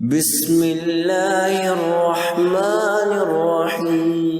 بسم اللہ الرحمن الرحیم۔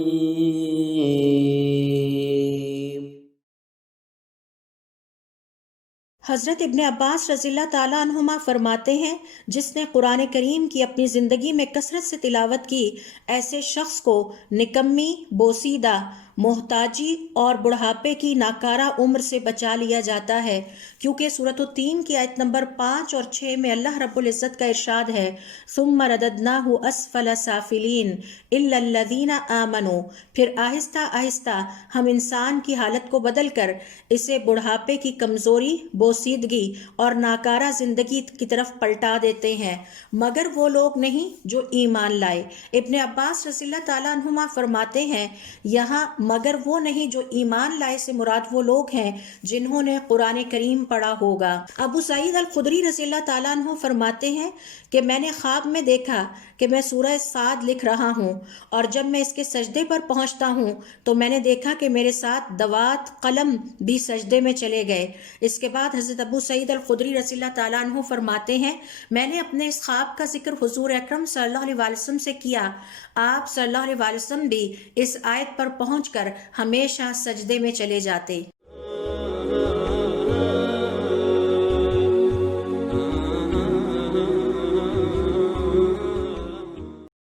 حضرت ابن عباس رضی اللہ تعالیٰ عنہما فرماتے ہیں، جس نے قرآن کریم کی اپنی زندگی میں کثرت سے تلاوت کی، ایسے شخص کو نکمی، بوسیدہ، محتاجی اور بڑھاپے کی ناکارہ عمر سے بچا لیا جاتا ہے، کیونکہ سورۃ التین کی آیت نمبر 5 اور 6 میں اللہ رب العزت کا ارشاد ہے، ثم رددناہ اسفل سافلین الا الذین آمنوا، پھر آہستہ آہستہ ہم انسان کی حالت کو بدل کر اسے بڑھاپے کی کمزوری، بوسیدگی اور ناکارہ زندگی کی طرف پلٹا دیتے ہیں، مگر وہ لوگ نہیں جو ایمان لائے۔ ابن عباس رضی اللہ تعالیٰ عنہما فرماتے ہیں، یہاں مگر وہ نہیں جو ایمان لائے سے مراد وہ لوگ ہیں جنہوں نے قرآن کریم پڑھا ہوگا۔ ابو سعید الخدری رضی اللہ تعالیٰ عنہ فرماتے ہیں کہ میں نے خواب میں دیکھا کہ میں سورہ صاد لکھ رہا ہوں، اور جب میں اس کے سجدے پر پہنچتا ہوں تو میں نے دیکھا کہ میرے ساتھ دوات، قلم بھی سجدے میں چلے گئے۔ اس کے بعد حضرت ابو سعید الخدری رضی اللہ تعالیٰ عنہ فرماتے ہیں، میں نے اپنے اس خواب کا ذکر حضور اکرم صلی اللہ علیہ وسلم سے کیا، آپ صلی اللہ علیہ وسلم بھی اس آیت پر پہنچ کر ہمیشہ سجدے میں چلے جاتے۔